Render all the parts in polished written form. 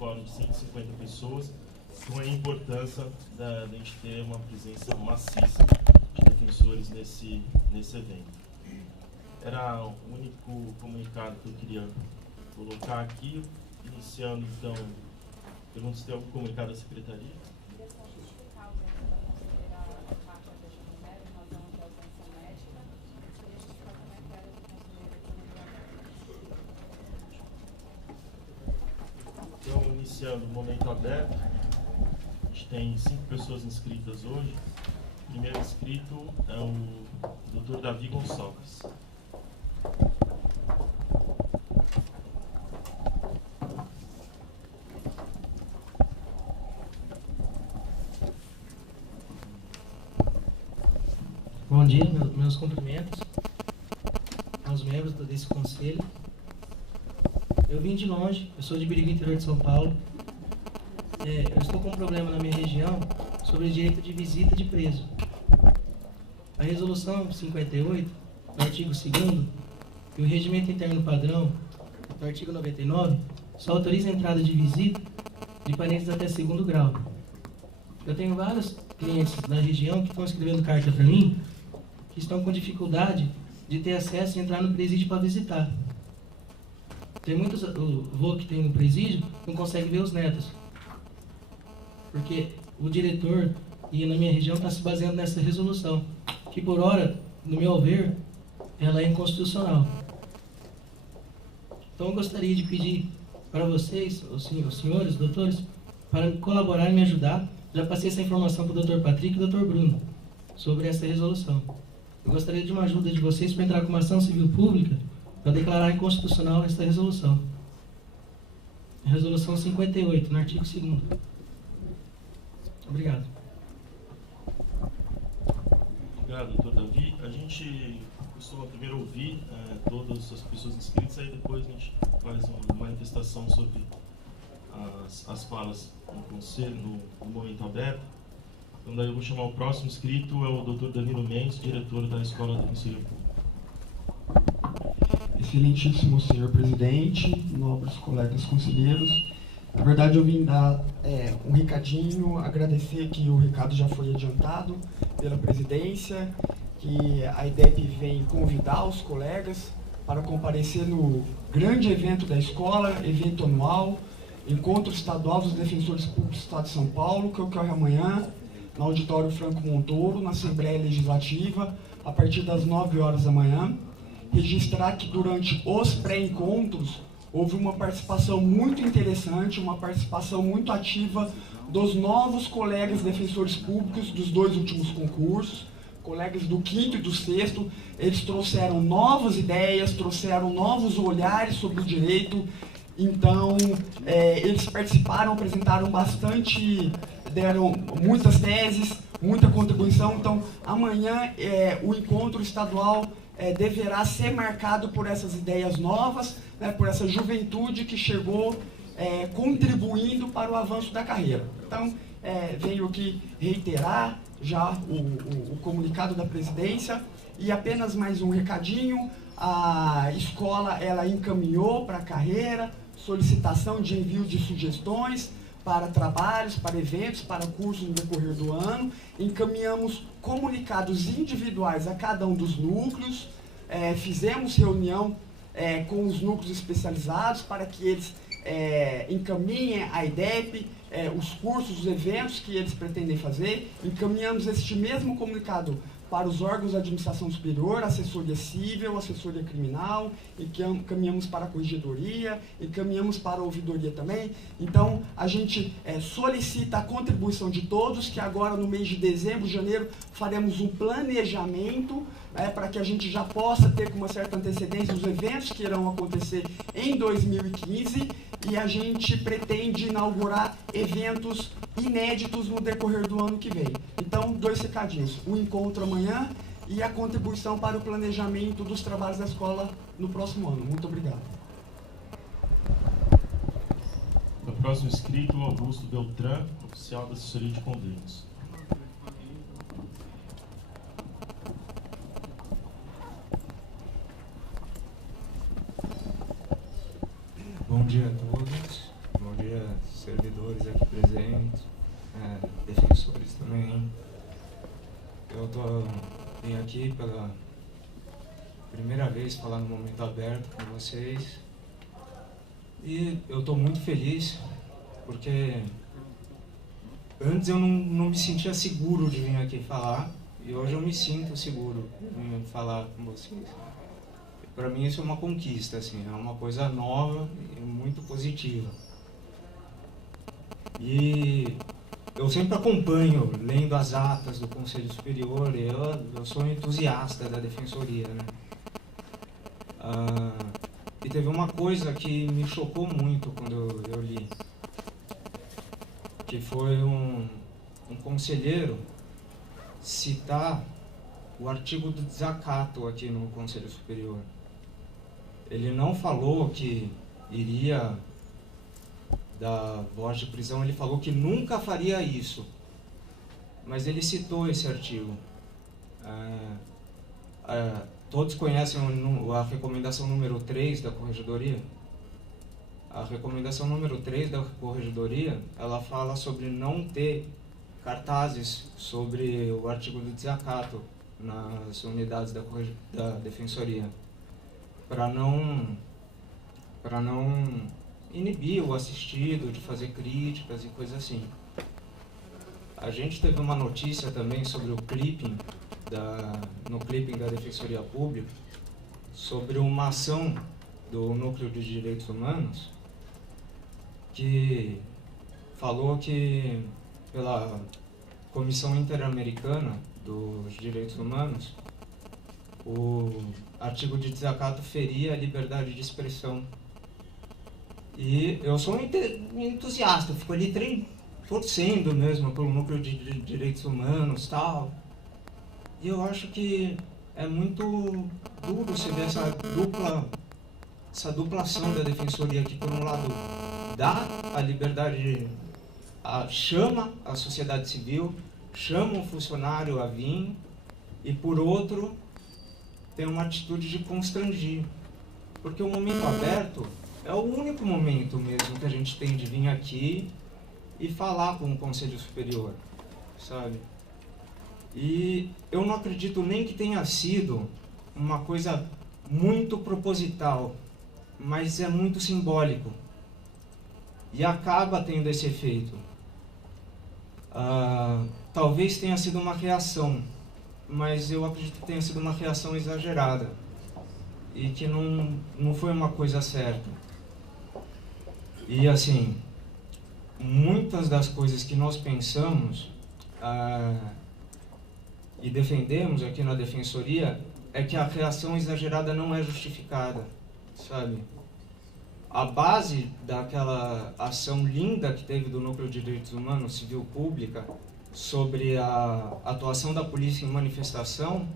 quórum de 150 pessoas, com a importância da gente ter uma presença maciça de defensores nesse evento. Era o único comunicado que eu queria colocar aqui, iniciando então, pergunto se tem algum comunicado da Secretaria. Então, iniciando o momento aberto, a gente tem 5 pessoas inscritas hoje. O primeiro inscrito é o Dr. Davi Gonçalves. Bom dia, meus cumprimentos aos membros desse conselho. Eu vim de longe, eu sou de Birigui, interior de São Paulo. Eu estou com um problema na minha região sobre o direito de visita de preso. A resolução 58, no artigo 2º, e o regimento interno padrão, no artigo 99, só autoriza a entrada de visita de parentes até 2º grau. Eu tenho vários clientes na região que estão escrevendo carta para mim, que estão com dificuldade de ter acesso e entrar no presídio para visitar. Tem muitos vô que tem no presídio não consegue ver os netos, porque o diretor e na minha região está se baseando nessa resolução, que por hora, no meu ver, ela é inconstitucional. Então eu gostaria de pedir para vocês, os senhores, doutores, para colaborar e me ajudar. Já passei essa informação para o Dr. Patrick e o Dr. Bruno sobre essa resolução. Eu gostaria de uma ajuda de vocês para entrar com uma ação civil pública para declarar inconstitucional esta resolução. Resolução 58, no artigo 2º. Obrigado. Obrigado, doutor Davi. A gente costuma primeiro ouvir todas as pessoas inscritas, aí depois a gente faz uma manifestação sobre as falas no conselho, no momento aberto. Então daí eu vou chamar o próximo inscrito, é o Dr. Danilo Mendes, diretor da Escola da Defensoria Pública. Excelentíssimo senhor presidente, nobres colegas conselheiros, na verdade eu vim dar um recadinho, agradecer que o recado já foi adiantado pela presidência, que a IDEP vem convidar os colegas para comparecer no grande evento da escola, evento anual, Encontro Estadual dos Defensores Públicos do Estado de São Paulo, que ocorre amanhã no Auditório Franco Montoro, na Assembleia Legislativa, a partir das 9 horas da manhã. Registrar que durante os pré-encontros houve uma participação muito interessante, uma participação muito ativa dos novos colegas defensores públicos dos 2 últimos concursos, colegas do 5º e do 6º. Eles trouxeram novas ideias, trouxeram novos olhares sobre o direito. Então, eles participaram, apresentaram bastante, deram muitas teses, muita contribuição. Então, amanhã o encontro estadual deverá ser marcado por essas ideias novas, né, por essa juventude que chegou contribuindo para o avanço da carreira. Então, venho aqui reiterar já o comunicado da presidência e apenas mais um recadinho. A escola ela encaminhou para a carreira solicitação de envio de sugestões para trabalhos, para eventos, para cursos no decorrer do ano. Encaminhamos comunicados individuais a cada um dos núcleos, fizemos reunião com os núcleos especializados para que eles encaminhem a IDEP, os cursos, os eventos que eles pretendem fazer. Encaminhamos este mesmo comunicado para os órgãos de administração superior, assessoria civil, assessoria criminal, encaminhamos para a corregedoria, encaminhamos para a ouvidoria também. Então, a gente solicita a contribuição de todos, que agora no mês de dezembro, janeiro, faremos um planejamento para que a gente já possa ter com uma certa antecedência os eventos que irão acontecer em 2015, e a gente pretende inaugurar eventos inéditos no decorrer do ano que vem. Então, 2 recadinhos: o encontro amanhã e a contribuição para o planejamento dos trabalhos da escola no próximo ano. Muito obrigado. O próximo inscrito, Augusto Beltrán, oficial da Assessoria de Convênios. Bom dia a todos, bom dia servidores aqui presentes, defensores também. Eu vim aqui pela primeira vez falar no Momento Aberto com vocês. E eu estou muito feliz, porque antes eu não me sentia seguro de vir aqui falar, e hoje eu me sinto seguro em falar com vocês. Para mim isso é uma conquista, assim, é uma coisa nova e muito positiva. E eu sempre acompanho, lendo as atas do Conselho Superior, e eu sou entusiasta da Defensoria, né? E teve uma coisa que me chocou muito quando eu li, que foi um conselheiro citar o artigo do desacato aqui no Conselho Superior. Ele não falou que iria dar voz de prisão, ele falou que nunca faria isso, mas ele citou esse artigo. Todos conhecem a recomendação número 3 da Corregedoria? A recomendação número 3 da Corregedoria, ela fala sobre não ter cartazes sobre o artigo do desacato nas unidades da Defensoria, para não inibir o assistido de fazer críticas e coisas assim. A gente teve uma notícia também sobre o clipping, no clipping da Defensoria Pública, sobre uma ação do Núcleo de Direitos Humanos, que falou que pela Comissão Interamericana dos Direitos Humanos, o artigo de desacato feria a liberdade de expressão. E eu sou um entusiasta, eu fico ali torcendo mesmo pelo Núcleo de Direitos Humanos e tal. E eu acho que é muito duro você ver essa duplação da Defensoria, que por um lado dá a liberdade, chama a sociedade civil, chama o funcionário a vir, e por outro tem uma atitude de constrangir. Porque o Momento Aberto é o único momento mesmo que a gente tem de vir aqui e falar com o Conselho Superior, sabe? E eu não acredito nem que tenha sido uma coisa muito proposital, mas é muito simbólico. E acaba tendo esse efeito. Talvez tenha sido uma reação, mas eu acredito que tenha sido uma reação exagerada. E que não foi uma coisa certa. E assim, muitas das coisas que nós pensamos e defendemos aqui na Defensoria é que a reação exagerada não é justificada, sabe? A base daquela ação linda que teve do Núcleo de Direitos Humanos, Civil Pública, sobre a atuação da polícia em manifestação,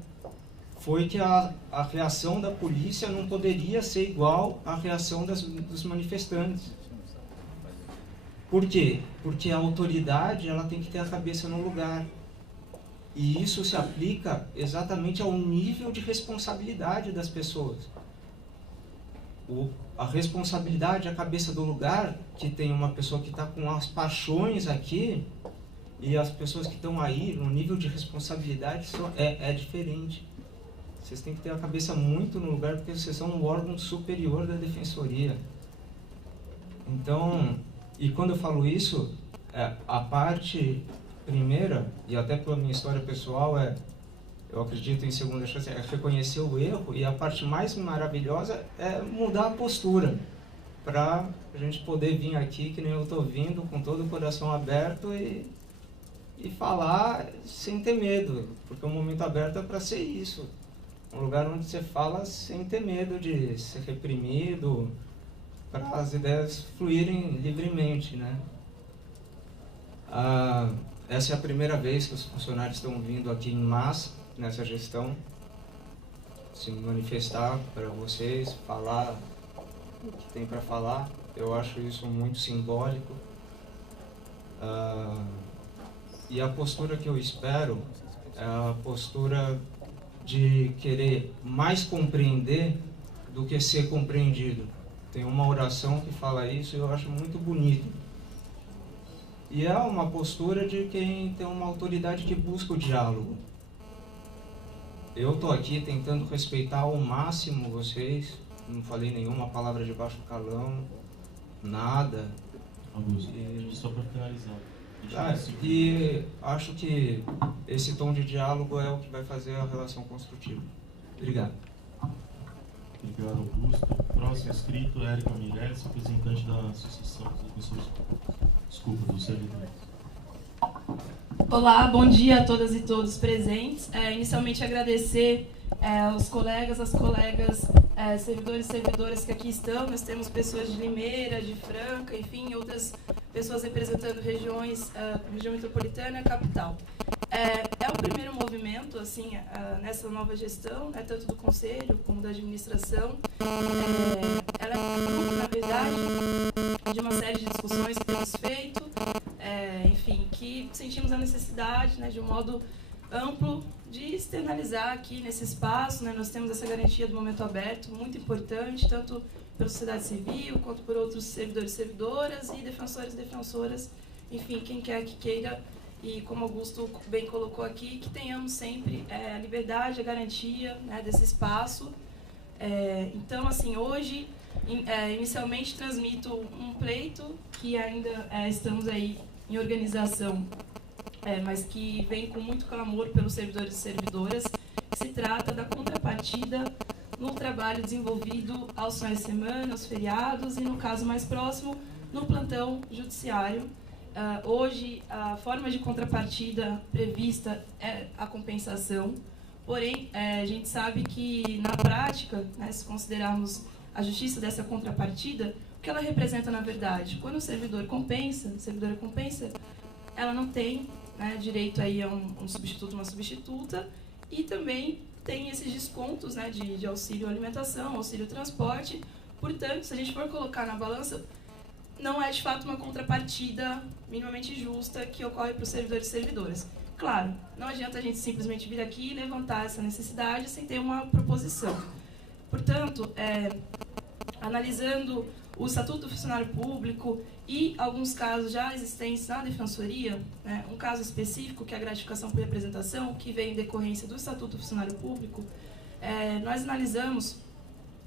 foi que a reação da polícia não poderia ser igual à reação dos manifestantes. Por quê? Porque a autoridade ela tem que ter a cabeça no lugar. E isso se aplica exatamente ao nível de responsabilidade das pessoas. A responsabilidade, a cabeça do lugar, que tem uma pessoa que está com as paixões aqui, e as pessoas que estão aí, no nível de responsabilidade, é diferente. Vocês têm que ter a cabeça muito no lugar, porque vocês são um órgão superior da Defensoria. Então, e quando eu falo isso, a parte primeira, e até pela minha história pessoal, eu acredito em segunda chance, é reconhecer o erro, e a parte mais maravilhosa é mudar a postura, para a gente poder vir aqui, que nem eu estou vindo, com todo o coração aberto e falar sem ter medo, porque o Momento Aberto é para ser isso. Um lugar onde você fala sem ter medo de ser reprimido, para as ideias fluírem livremente, né? Essa é a primeira vez que os funcionários estão vindo aqui em massa, nessa gestão, se manifestar para vocês, falar o que tem para falar. Eu acho isso muito simbólico. E a postura que eu espero é a postura de querer mais compreender do que ser compreendido. Tem uma oração que fala isso e eu acho muito bonito. E é uma postura de quem tem uma autoridade que busca o diálogo. Eu estou aqui tentando respeitar ao máximo vocês, não falei nenhuma palavra de baixo calão, nada. Augusto, só para finalizar. E acho que esse tom de diálogo é o que vai fazer a relação construtiva. Obrigado. Obrigado, Augusto. Próximo inscrito, Érica Meirelles, representante da Associação dos Defensores dos Servidores. Olá, bom dia a todas e todos presentes. Inicialmente agradecer aos colegas, às colegas servidores e servidoras que aqui estão. Nós temos pessoas de Limeira, de Franca, enfim, outras pessoas representando regiões, região metropolitana e a capital. É o primeiro movimento, assim, nessa nova gestão, né, tanto do Conselho como da administração. Ela é fruto, na verdade, de uma série de discussões que temos feito, enfim, que sentimos a necessidade, né, de um modo amplo, de externalizar aqui nesse espaço, né. Nós temos essa garantia do momento aberto, muito importante, tanto pela sociedade civil, quanto por outros servidores e servidoras e defensores e defensoras, enfim, quem quer que queira. E como Augusto bem colocou aqui, que tenhamos sempre a liberdade, a garantia, né, desse espaço. Então, assim, hoje, inicialmente transmito um pleito que ainda estamos aí em organização, mas que vem com muito clamor pelos servidores e servidoras, que se trata da contrapartida no trabalho desenvolvido aos finais de semana, aos feriados e, no caso mais próximo, no plantão judiciário. Hoje, a forma de contrapartida prevista é a compensação, porém, a gente sabe que, na prática, né, se considerarmos a justiça dessa contrapartida, o que ela representa, na verdade? Quando o servidor compensa, a servidora compensa, ela não tem, né, direito aí a um substituto, uma substituta, e também tem esses descontos, né, de auxílio alimentação, auxílio transporte. Portanto, se a gente for colocar na balança, não é de fato uma contrapartida minimamente justa que ocorre para os servidores e servidoras. Claro, não adianta a gente simplesmente vir aqui e levantar essa necessidade sem ter uma proposição. Portanto, analisando o Estatuto do Funcionário Público e alguns casos já existentes na Defensoria, né, um caso específico que é a gratificação por representação, que vem em decorrência do Estatuto do Funcionário Público, nós analisamos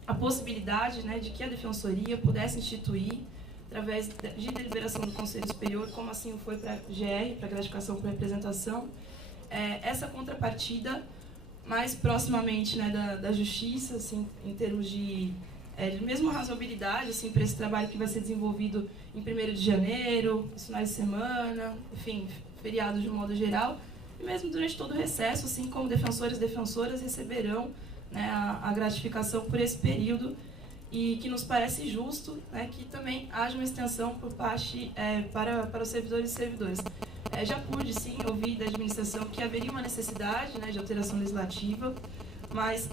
a possibilidade, né, de que a Defensoria pudesse instituir, através de deliberação do Conselho Superior, como assim foi para a GR, para a gratificação por representação, essa contrapartida mais proximamente, né, da justiça, assim, em termos de mesma razoabilidade, assim, para esse trabalho que vai ser desenvolvido em 1º de janeiro, os finais de semana, enfim, feriados de um modo geral, e mesmo durante todo o recesso, assim como defensores e defensoras receberão, né, a gratificação por esse período, e que nos parece justo, né, que também haja uma extensão por parte para os servidores e servidoras. Já pude, sim, ouvir da administração que haveria uma necessidade, né, de alteração legislativa, mas,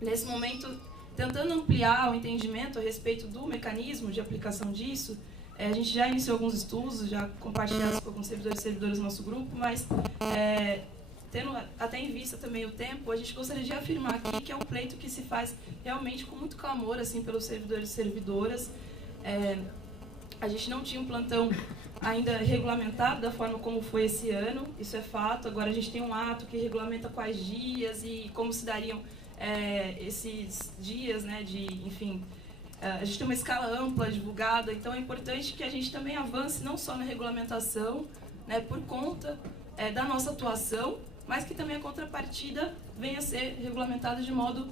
nesse momento, tentando ampliar o entendimento a respeito do mecanismo de aplicação disso, a gente já iniciou alguns estudos, já compartilhados com alguns servidores e servidoras do nosso grupo, mas, tendo até em vista também o tempo, a gente gostaria de afirmar aqui que é um pleito que se faz realmente com muito clamor, assim, pelos servidores e servidoras. A gente não tinha um plantão ainda regulamentado da forma como foi esse ano, isso é fato. Agora a gente tem um ato que regulamenta quais dias e como se dariam esses dias, né, enfim, a gente tem uma escala ampla divulgada, então é importante que a gente também avance não só na regulamentação, né, por conta da nossa atuação, mas que também a contrapartida venha a ser regulamentada de modo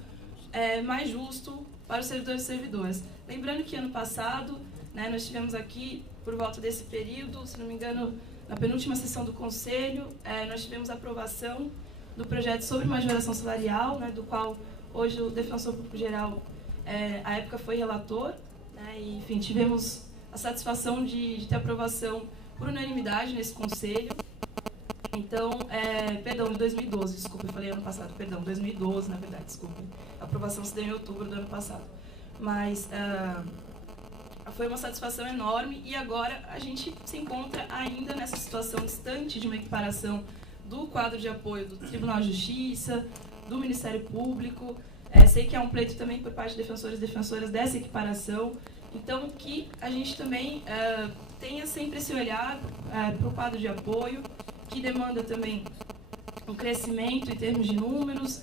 mais justo para os servidores e servidoras. Lembrando que ano passado, né, nós tivemos aqui, por volta desse período, se não me engano, na penúltima sessão do Conselho, nós tivemos a aprovação do projeto sobre majoração salarial, né, do qual hoje o Defensor Público Geral, à época, foi relator, né, e, enfim, tivemos a satisfação de ter aprovação por unanimidade nesse Conselho. Então, perdão, em 2012, desculpa, eu falei ano passado, perdão, 2012, na verdade, desculpa. A aprovação se deu em outubro do ano passado. Mas foi uma satisfação enorme e agora a gente se encontra ainda nessa situação distante de uma equiparação do quadro de apoio do Tribunal de Justiça, do Ministério Público. Sei que há um pleito também por parte de defensores e defensoras dessa equiparação. Então, que a gente também tenha sempre esse olhar para o quadro de apoio, que demanda também um crescimento em termos de números.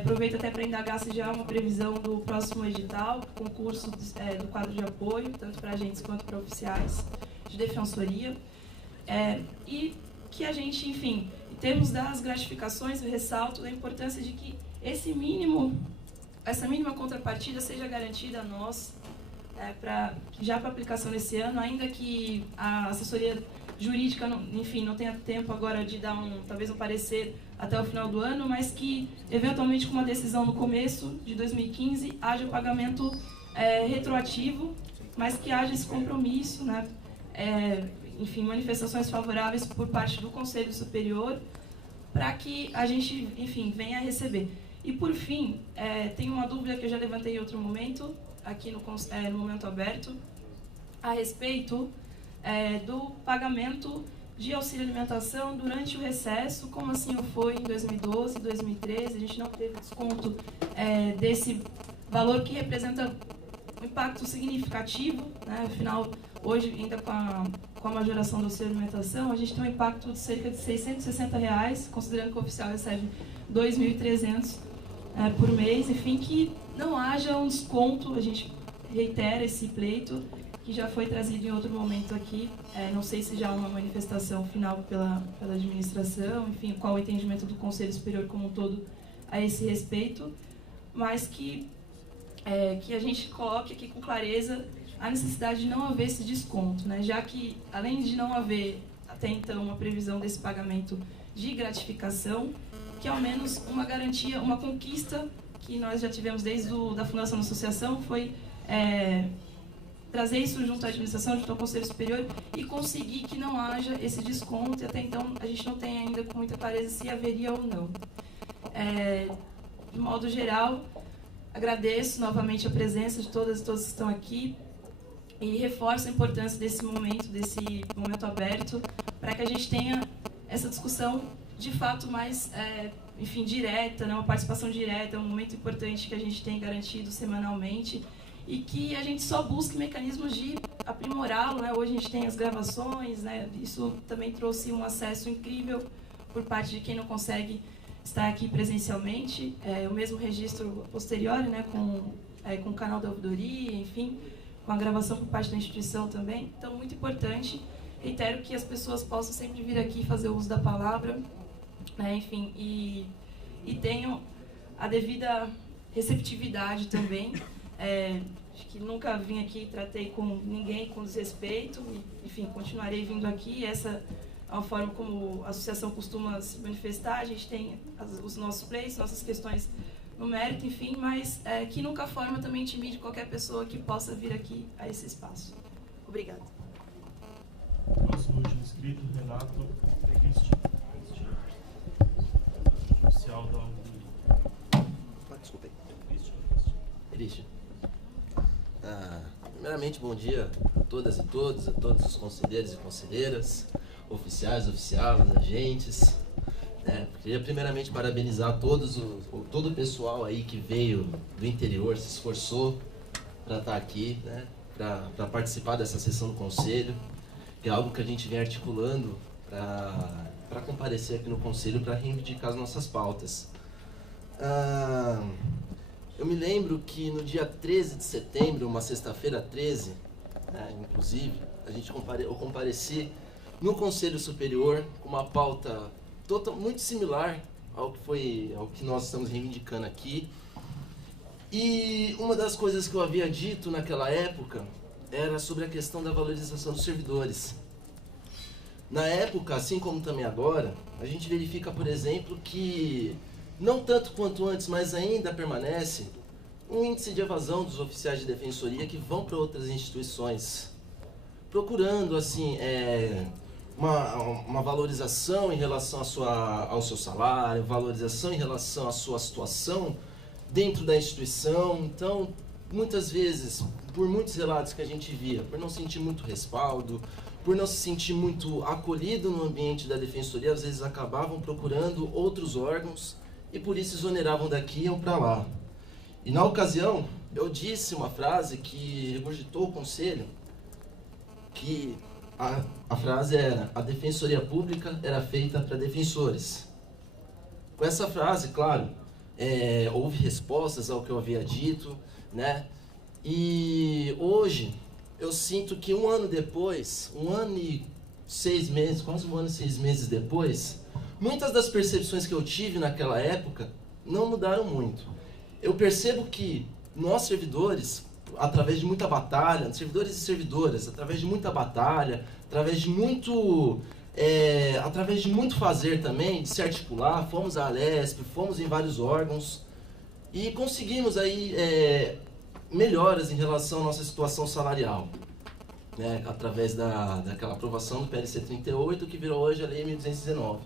Aproveito até para indagar se já há uma previsão do próximo edital, concurso do quadro de apoio, tanto para agentes quanto para oficiais de defensoria. E que a gente, enfim, em termos das gratificações, eu ressalto a importância de que essa mínima contrapartida seja garantida a nós, já para aplicação nesse ano, ainda que a assessoria jurídica, enfim, não tenha tempo agora de dar talvez um parecer até o final do ano, mas que, eventualmente, com uma decisão no começo de 2015, haja o pagamento retroativo, mas que haja esse compromisso, né? Enfim, manifestações favoráveis por parte do Conselho Superior, para que a gente, enfim, venha a receber. E, por fim, tem uma dúvida que eu já levantei em outro momento, aqui no momento aberto, a respeito do pagamento de auxílio alimentação durante o recesso, como assim foi em 2012, 2013, a gente não teve desconto desse valor que representa um impacto significativo, né? Afinal, hoje, ainda com a majoração do auxílio alimentação, a gente tem um impacto de cerca de R$660, considerando que o oficial recebe R$2.300 por mês, enfim, que não haja um desconto, a gente reitera esse pleito, que já foi trazido em outro momento aqui, não sei se já há uma manifestação final pela administração, enfim, qual o entendimento do Conselho Superior como um todo a esse respeito, mas que a gente coloque aqui com clareza a necessidade de não haver esse desconto, né? Já que, além de não haver até então uma previsão desse pagamento de gratificação, que ao menos uma garantia, uma conquista que nós já tivemos desde da fundação da associação, foi trazer isso junto à administração, junto ao Conselho Superior e conseguir que não haja esse desconto, e até então a gente não tem ainda com muita clareza se haveria ou não. De modo geral, agradeço novamente a presença de todas e todos que estão aqui e reforço a importância desse momento aberto, para que a gente tenha essa discussão de fato mais, enfim, direta, né, uma participação direta, é um momento importante que a gente tem garantido semanalmente e que a gente só busque mecanismos de aprimorá-lo, né? Hoje a gente tem as gravações, né? Isso também trouxe um acesso incrível por parte de quem não consegue estar aqui presencialmente, o mesmo registro posterior, né, com o canal da ouvidoria, enfim, com a gravação por parte da instituição também. Então, muito importante. Reitero que as pessoas possam sempre vir aqui fazer uso da palavra, né, enfim, e tenham a devida receptividade também. Acho que nunca vim aqui e tratei com ninguém com desrespeito, enfim, continuarei vindo aqui. Essa é uma forma como a associação costuma se manifestar. A gente tem os nossos pleitos, nossas questões no mérito, enfim, mas que nunca forma também intimide qualquer pessoa que possa vir aqui a esse espaço. Obrigada. Próximo inscrito, Renato oficial da Cristian. Primeiramente, bom dia a todas e todos, a todos os conselheiros e conselheiras, oficiais, agentes. Queria primeiramente parabenizar todo o pessoal aí que veio do interior, se esforçou para estar aqui, né, para participar dessa sessão do conselho, que é algo que a gente vem articulando para comparecer aqui no conselho para reivindicar as nossas pautas. Eu me lembro que no dia 13 de setembro, uma sexta-feira 13, inclusive, eu compareci no Conselho Superior com uma pauta muito similar ao que nós estamos reivindicando aqui. E uma das coisas que eu havia dito naquela época era sobre a questão da valorização dos servidores. Na época, assim como também agora, a gente verifica, por exemplo, que não tanto quanto antes, mas ainda permanece um índice de evasão dos oficiais de defensoria que vão para outras instituições, procurando assim uma valorização em relação ao seu salário, valorização em relação à sua situação dentro da instituição. Então, muitas vezes, por muitos relatos que a gente via, por não sentir muito respaldo, por não se sentir muito acolhido no ambiente da defensoria, às vezes acabavam procurando outros órgãos e por isso exoneravam daqui e iam para lá. E na ocasião, eu disse uma frase que regurgitou o conselho, que a frase era: a defensoria pública era feita para defensores. Com essa frase, claro, houve respostas ao que eu havia dito, né? E hoje eu sinto que um ano depois, 1 ano e 6 meses, quase 1 ano e 6 meses depois, muitas das percepções que eu tive naquela época não mudaram muito. Eu percebo que nós servidores, através de muita batalha, servidores e servidoras, através de muita batalha, através de muito fazer também, de se articular, fomos à Alesp, fomos em vários órgãos e conseguimos aí melhoras em relação à nossa situação salarial, né, através daquela aprovação do PLC 38, que virou hoje a Lei 1219.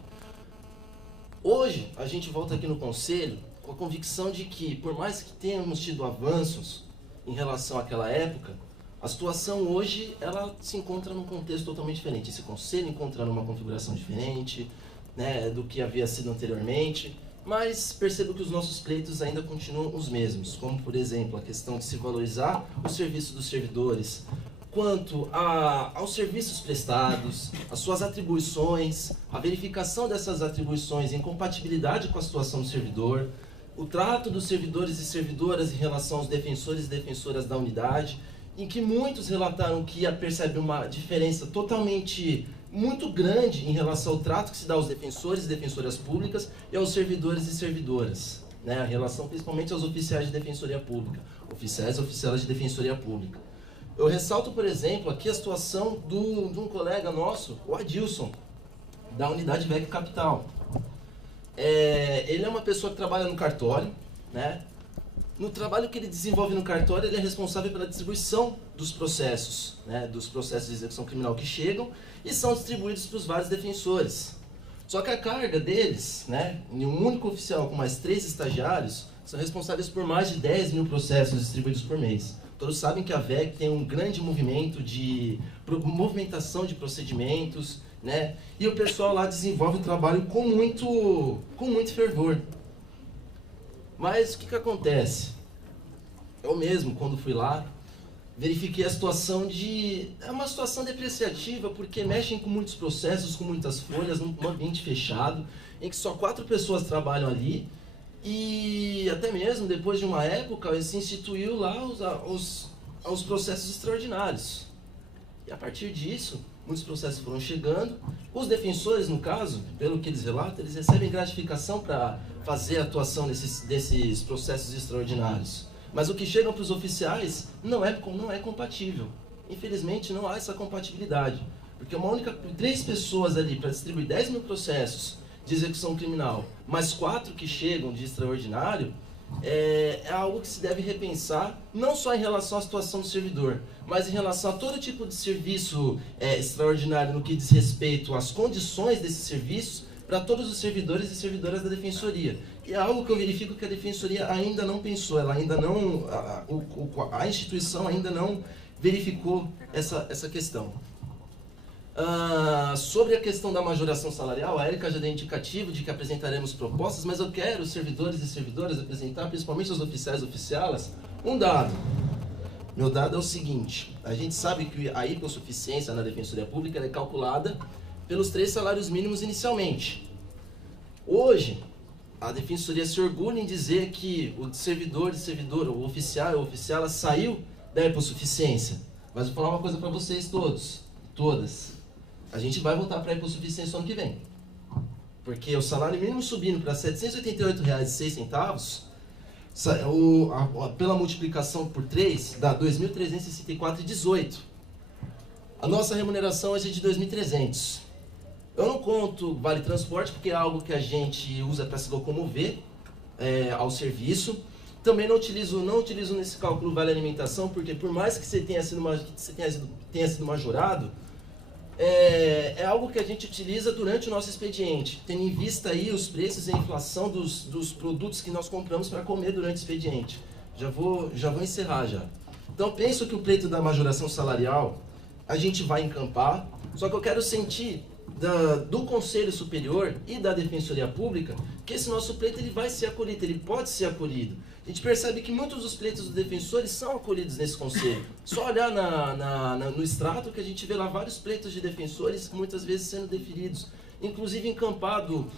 Hoje, a gente volta aqui no Conselho com a convicção de que, por mais que tenhamos tido avanços em relação àquela época, a situação hoje ela se encontra num contexto totalmente diferente. Esse Conselho encontra numa configuração diferente, né, do que havia sido anteriormente, mas percebo que os nossos pleitos ainda continuam os mesmos, como, por exemplo, a questão de se valorizar o serviço dos servidores, quanto aos serviços prestados, as suas atribuições, a verificação dessas atribuições em compatibilidade com a situação do servidor, o trato dos servidores e servidoras em relação aos defensores e defensoras da unidade, em que muitos relataram que percebe uma diferença totalmente muito grande em relação ao trato que se dá aos defensores e defensoras públicas e aos servidores e servidoras, né? A relação principalmente aos oficiais de defensoria pública, oficiais e oficiais de defensoria pública. Eu ressalto, por exemplo, aqui a situação de um colega nosso, o Adilson, da unidade VEC Capital. Ele é uma pessoa que trabalha no cartório, né? No trabalho que ele desenvolve no cartório, ele é responsável pela distribuição dos processos, né? Dos processos de execução criminal que chegam e são distribuídos para os vários defensores. Só que a carga deles, né, em um único oficial com mais 3 estagiários, são responsáveis por mais de 10 mil processos distribuídos por mês. Todos sabem que a VEC tem um grande movimento de movimentação de procedimentos, né? E o pessoal lá desenvolve o trabalho com muito fervor. Mas o que acontece? Eu mesmo, quando fui lá, verifiquei a situação é uma situação depreciativa, porque mexem com muitos processos, com muitas folhas, num ambiente fechado, em que só 4 pessoas trabalham ali, e até mesmo depois de uma época se instituiu lá os processos extraordinários. E a partir disso, muitos processos foram chegando. Os defensores, no caso, pelo que eles relatam, eles recebem gratificação para fazer a atuação desses processos extraordinários. Mas o que chega para os oficiais não é compatível. Infelizmente, não há essa compatibilidade. Porque 3 pessoas ali para distribuir 10 mil processos de execução criminal, mais 4 que chegam de extraordinário, é algo que se deve repensar, não só em relação à situação do servidor, mas em relação a todo tipo de serviço extraordinário no que diz respeito às condições desses serviços para todos os servidores e servidoras da Defensoria. E é algo que eu verifico que a Defensoria ainda não pensou, ela ainda não, a instituição ainda não verificou essa questão. Sobre a questão da majoração salarial, a Érica já deu indicativo de que apresentaremos propostas, mas eu quero os servidores e servidoras apresentar, principalmente os oficiais e oficialas, um dado. Meu dado é o seguinte: a gente sabe que a hipossuficiência na Defensoria Pública é calculada pelos 3 salários mínimos inicialmente. Hoje, a Defensoria se orgulha em dizer que o servidor e servidora, o oficial ou oficiala saiu da hipossuficiência. Mas vou falar uma coisa para vocês todas. A gente vai voltar para a hipossuficiência no ano que vem. Porque o salário mínimo subindo para R$ 788,06, pela multiplicação por 3, dá R$ 2.364,18. A nossa remuneração hoje é de R$ 2.300. Eu não conto vale transporte, porque é algo que a gente usa para se locomover ao serviço. Também não utilizo nesse cálculo vale alimentação, porque por mais que você tenha sido majorado, é algo que a gente utiliza durante o nosso expediente, tendo em vista aí os preços e a inflação dos produtos que nós compramos para comer durante o expediente. Já vou encerrar já. Então penso que o pleito da majoração salarial a gente vai encampar, só que eu quero sentir do Conselho Superior e da Defensoria Pública que esse nosso pleito ele vai ser acolhido, ele pode ser acolhido. A gente percebe que muitos dos pleitos dos defensores são acolhidos nesse conselho. Só olhar no extrato que a gente vê lá vários pleitos de defensores muitas vezes sendo deferidos, inclusive encampado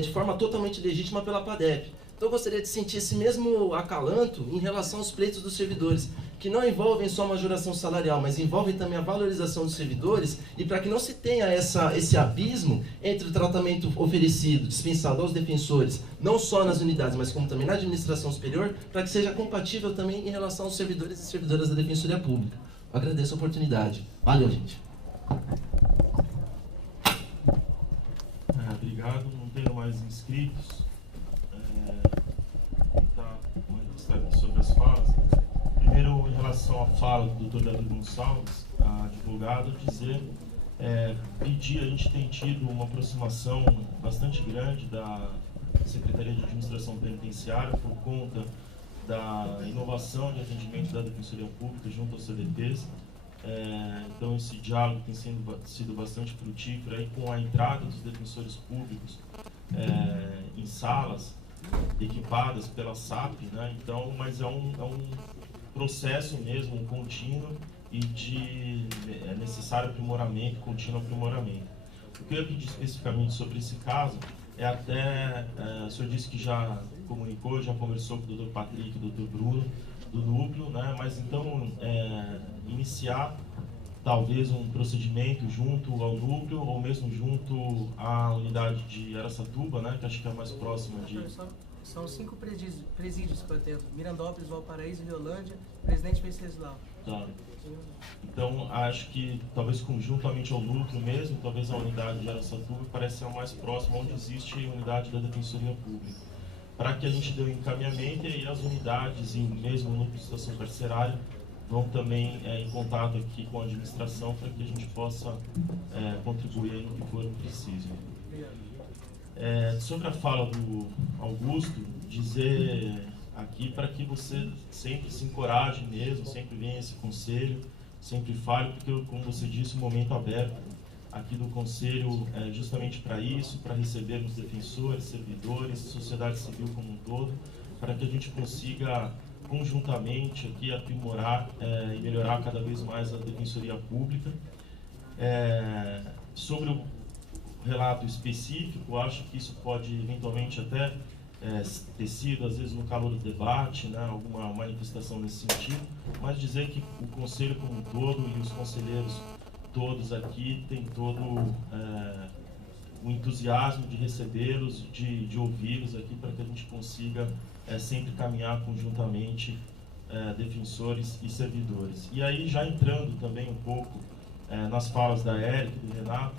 de forma totalmente legítima pela PADEP. Então eu gostaria de sentir esse mesmo acalanto em relação aos pleitos dos servidores, que não envolvem só a majoração salarial, mas envolvem também a valorização dos servidores, e para que não se tenha esse abismo entre o tratamento oferecido, dispensado aos defensores, não só nas unidades, mas como também na administração superior, para que seja compatível também em relação aos servidores e servidoras da Defensoria Pública. Eu agradeço a oportunidade. Valeu, gente. Obrigado. Não tenho mais inscritos. Tentar manifestar aqui sobre as falas. Primeiro, em relação à fala do Dr. Davi Gonçalves, advogado, dizer, pedir, a gente tem tido uma aproximação bastante grande da Secretaria de Administração Penitenciária por conta da inovação de atendimento da Defensoria Pública junto aos CDPs. Então esse diálogo tem sido bastante frutífero aí, com a entrada dos defensores públicos em salas equipadas pela SAP, né? Então, mas é um processo mesmo, um contínuo e é necessário aprimoramento, contínuo aprimoramento. O que eu ia pedir especificamente sobre esse caso é até, o senhor disse que já comunicou, já conversou com o Dr. Patrick e o Dr. Bruno do núcleo, né? Mas então iniciar talvez um procedimento junto ao núcleo ou mesmo junto à unidade de Araçatuba, né? Que acho que é a mais próxima de... São 5 presídios que eu atendo: Mirandópolis, Valparaíso, Riolândia, Presidente Venceslau. Tá. Então, acho que talvez conjuntamente ao núcleo mesmo, talvez a unidade de Araçatuba parece ser a mais próxima onde existe a unidade da Defensoria Pública. Para que a gente dê o encaminhamento e as unidades e mesmo o núcleo de situação carcerária vão também em contato aqui com a administração para que a gente possa contribuir no que for preciso. Sobre a fala do Augusto, dizer aqui para que você sempre se encoraje mesmo, sempre venha esse conselho, sempre fale, porque, como você disse, o momento aberto aqui do conselho é justamente para isso, para recebermos defensores, servidores, sociedade civil como um todo, para que a gente consiga conjuntamente aqui aprimorar e melhorar cada vez mais a Defensoria Pública. Sobre o relato específico, acho que isso pode eventualmente até ter sido, às vezes, no calor do debate, né, alguma manifestação nesse sentido, mas dizer que o Conselho como um todo e os conselheiros todos aqui têm todo o entusiasmo de recebê-los, de ouvi-los aqui, para que a gente consiga sempre caminhar conjuntamente, defensores e servidores. E aí, já entrando também um pouco nas falas da Érica e do Renato,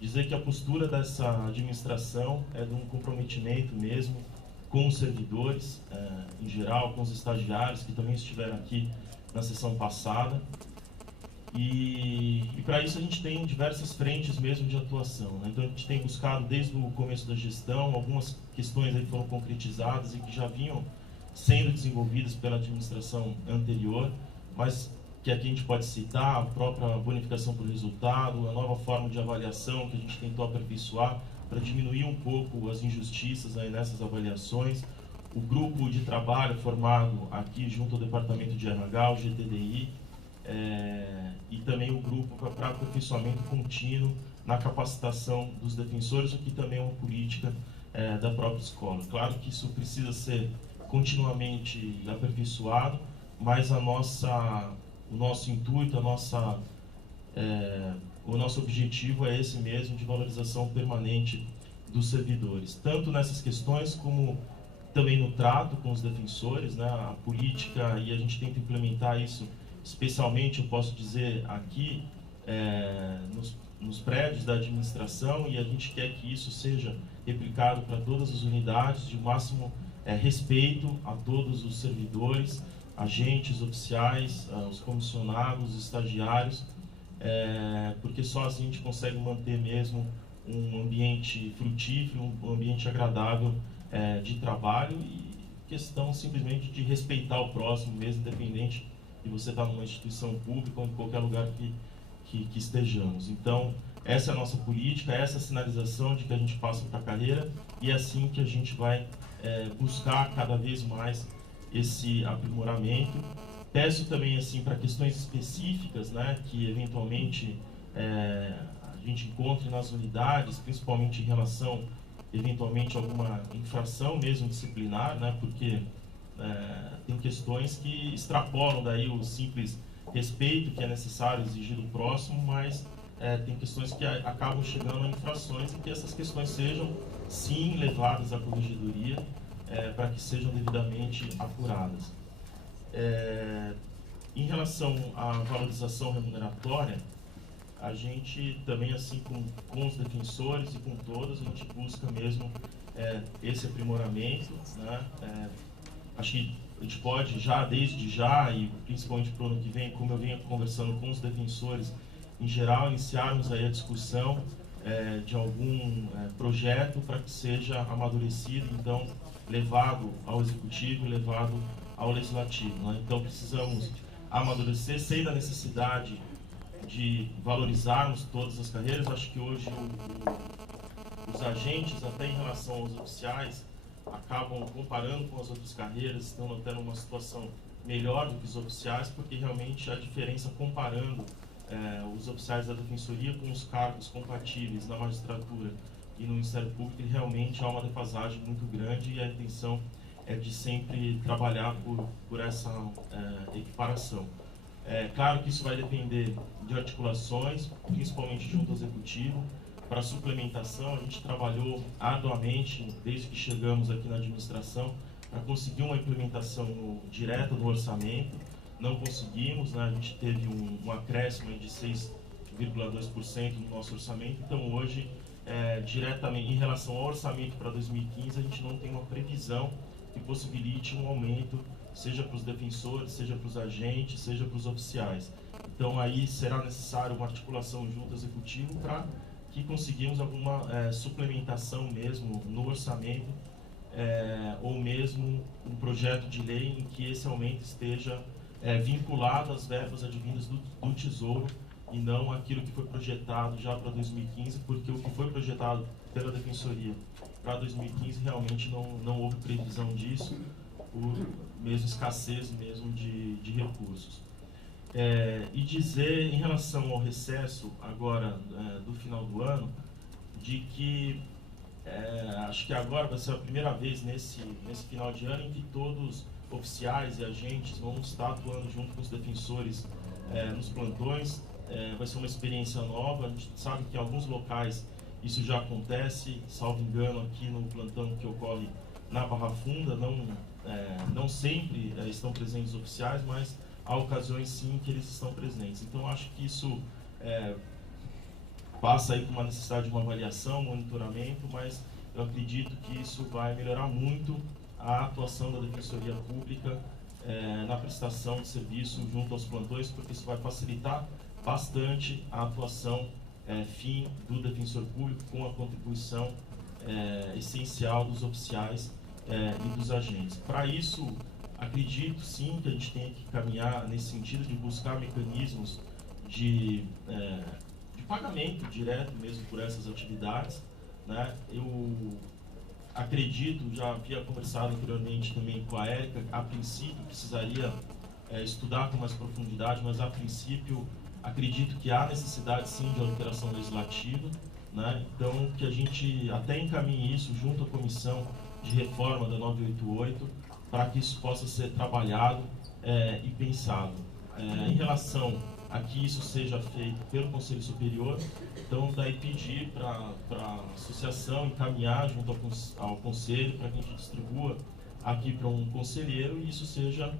dizer que a postura dessa administração é de um comprometimento mesmo com os servidores, em geral, com os estagiários que também estiveram aqui na sessão passada. E para isso a gente tem diversas frentes mesmo de atuação, né? Então a gente tem buscado desde o começo da gestão, algumas questões aí foram concretizadas e que já vinham sendo desenvolvidas pela administração anterior, mas que aqui a gente pode citar: a própria bonificação por resultado, a nova forma de avaliação que a gente tentou aperfeiçoar para diminuir um pouco as injustiças aí nessas avaliações, o grupo de trabalho formado aqui junto ao Departamento de RH, o GTDI, e também o grupo para aperfeiçoamento contínuo na capacitação dos defensores, o que também é uma política da própria escola. Claro que isso precisa ser continuamente aperfeiçoado, mas o nosso intuito, o nosso objetivo é esse mesmo, de valorização permanente dos servidores, tanto nessas questões como também no trato com os defensores, né? A política, e a gente tenta implementar isso, especialmente, eu posso dizer, aqui nos prédios da administração, e a gente quer que isso seja replicado para todas as unidades, de máximo respeito a todos os servidores, agentes, oficiais, os comissionados, os estagiários, porque só assim a gente consegue manter mesmo um ambiente frutífero, um ambiente agradável de trabalho, e questão simplesmente de respeitar o próximo mesmo, independente de você estar numa instituição pública ou em qualquer lugar que estejamos. Então, essa é a nossa política, essa é a sinalização de que a gente passa para a carreira, e é assim que a gente vai buscar cada vez mais esse aprimoramento. Peço também assim para questões específicas, né, que eventualmente a gente encontre nas unidades, principalmente em relação eventualmente a alguma infração mesmo disciplinar, né, porque tem questões que extrapolam daí o simples respeito que é necessário exigir do próximo, mas tem questões que acabam chegando a infrações, e que essas questões sejam sim levadas à corregedoria para que sejam devidamente apuradas. Em relação à valorização remuneratória, a gente também, assim com os defensores e com todos, a gente busca mesmo esse aprimoramento, né? Acho que a gente pode já, desde já, e principalmente para o ano que vem, como eu venho conversando com os defensores, em geral, iniciarmos aí a discussão de algum projeto para que seja amadurecido, então levado ao executivo e levado ao legislativo, né? Então precisamos amadurecer, sei da necessidade de valorizarmos todas as carreiras. Acho que hoje os agentes, até em relação aos oficiais, acabam comparando com as outras carreiras, estão até numa situação melhor do que os oficiais, porque realmente a diferença comparando os oficiais da Defensoria com os cargos compatíveis na magistratura e no Ministério Público, realmente há uma defasagem muito grande, e a intenção é de sempre trabalhar por essa equiparação. Claro que isso vai depender de articulações, principalmente junto ao Executivo. Para suplementação, a gente trabalhou arduamente desde que chegamos aqui na administração para conseguir uma implementação direta no orçamento. Não conseguimos, né? A gente teve um acréscimo de 6,2% no nosso orçamento. Então, hoje, diretamente em relação ao orçamento para 2015, a gente não tem uma previsão que possibilite um aumento, seja para os defensores, seja para os agentes, seja para os oficiais. Então, aí será necessário uma articulação junto ao Executivo para que conseguimos alguma suplementação mesmo no orçamento, ou mesmo um projeto de lei em que esse aumento esteja vinculado às verbas advindas do Tesouro, e não aquilo que foi projetado já para 2015, porque o que foi projetado pela Defensoria para 2015 realmente não houve previsão disso, por mesmo escassez mesmo de recursos. E dizer em relação ao recesso agora do final do ano, de que acho que agora vai ser a primeira vez nesse final de ano em que todos oficiais e agentes vão estar atuando junto com os defensores nos plantões. Vai ser uma experiência nova. A gente sabe que em alguns locais isso já acontece, salvo engano, aqui no plantão que ocorre na Barra Funda, não sempre estão presentes os oficiais, mas há ocasiões sim que eles estão presentes. Então acho que isso passa aí por uma necessidade de uma avaliação, monitoramento, mas eu acredito que isso vai melhorar muito a atuação da Defensoria Pública na prestação de serviço junto aos plantões, porque isso vai facilitar bastante a atuação fim do defensor público, com a contribuição essencial dos oficiais e dos agentes. Para isso, acredito sim que a gente tem que caminhar nesse sentido de buscar mecanismos de pagamento direto mesmo por essas atividades, né? Eu acredito, já havia conversado anteriormente também com a Érica, a princípio precisaria estudar com mais profundidade, mas a princípio acredito que há necessidade sim de alteração legislativa, né? Então que a gente até encaminhe isso junto à comissão de reforma da 988, para que isso possa ser trabalhado e pensado. Em relação a que isso seja feito pelo Conselho Superior, então daí pedir para a associação encaminhar junto ao Conselho, para que a gente distribua aqui para um conselheiro e isso seja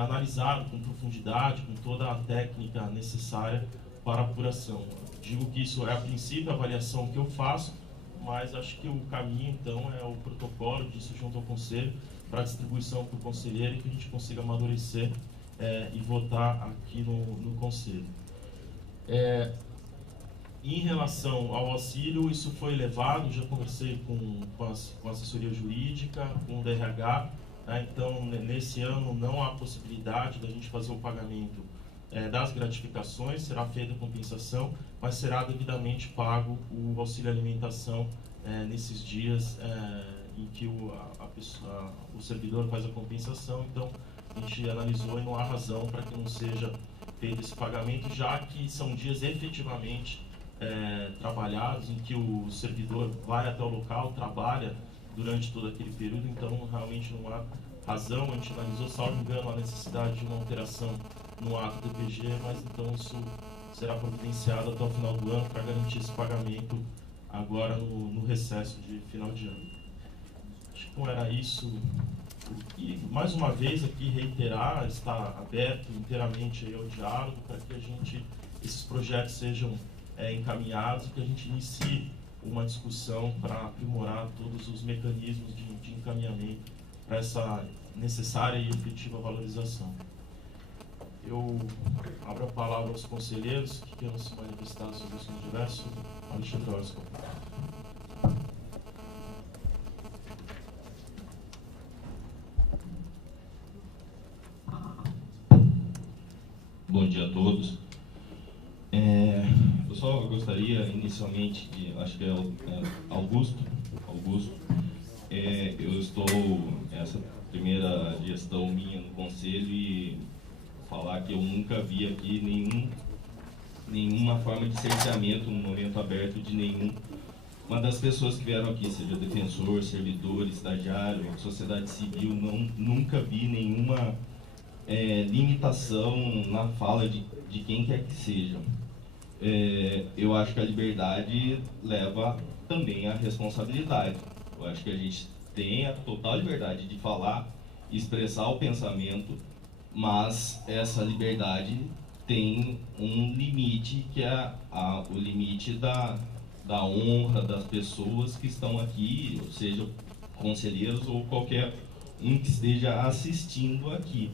analisado com profundidade, com toda a técnica necessária para a apuração. Digo que isso é a princípio a avaliação que eu faço, mas acho que o caminho então é o protocolo disso junto ao Conselho, para distribuição para o conselheiro, e que a gente consiga amadurecer e votar aqui no Conselho. Em relação ao auxílio, isso foi elevado, já conversei com a assessoria jurídica, com o DRH, então nesse ano não há possibilidade da gente fazer o pagamento das gratificações, será feita a compensação, mas será devidamente pago o auxílio alimentação nesses dias em que o servidor faz a compensação. Então, a gente analisou e não há razão para que não seja feito esse pagamento, já que são dias efetivamente trabalhados, em que o servidor vai até o local, trabalha durante todo aquele período, então realmente não há razão. A gente analisou, salvo engano, a necessidade de uma alteração no ato do DPG, mas então isso será providenciado até o final do ano para garantir esse pagamento agora no recesso de final de ano. Acho que não era isso. E mais uma vez aqui reiterar, está aberto inteiramente aí ao diálogo para que esses projetos sejam encaminhados e que a gente inicie uma discussão para aprimorar todos os mecanismos de encaminhamento para essa necessária e efetiva valorização. Eu abro a palavra aos conselheiros que queiram se manifestar sobre o assunto diverso. Alexandre Orskov. Bom dia a todos. Eu só gostaria inicialmente acho que é Augusto. Eu estou essa primeira gestão minha no conselho e falar que eu nunca vi aqui nenhuma forma de cerceamento no momento aberto de nenhuma das pessoas que vieram aqui, seja defensor, servidor, estagiário, sociedade civil. Nunca vi nenhuma limitação na fala de quem quer que seja. Eu acho que a liberdade leva também a responsabilidade. Eu acho que a gente tem a total liberdade de falar, expressar o pensamento, mas essa liberdade tem um limite, que é o limite da honra das pessoas que estão aqui, ou seja, conselheiros ou qualquer um que esteja assistindo aqui.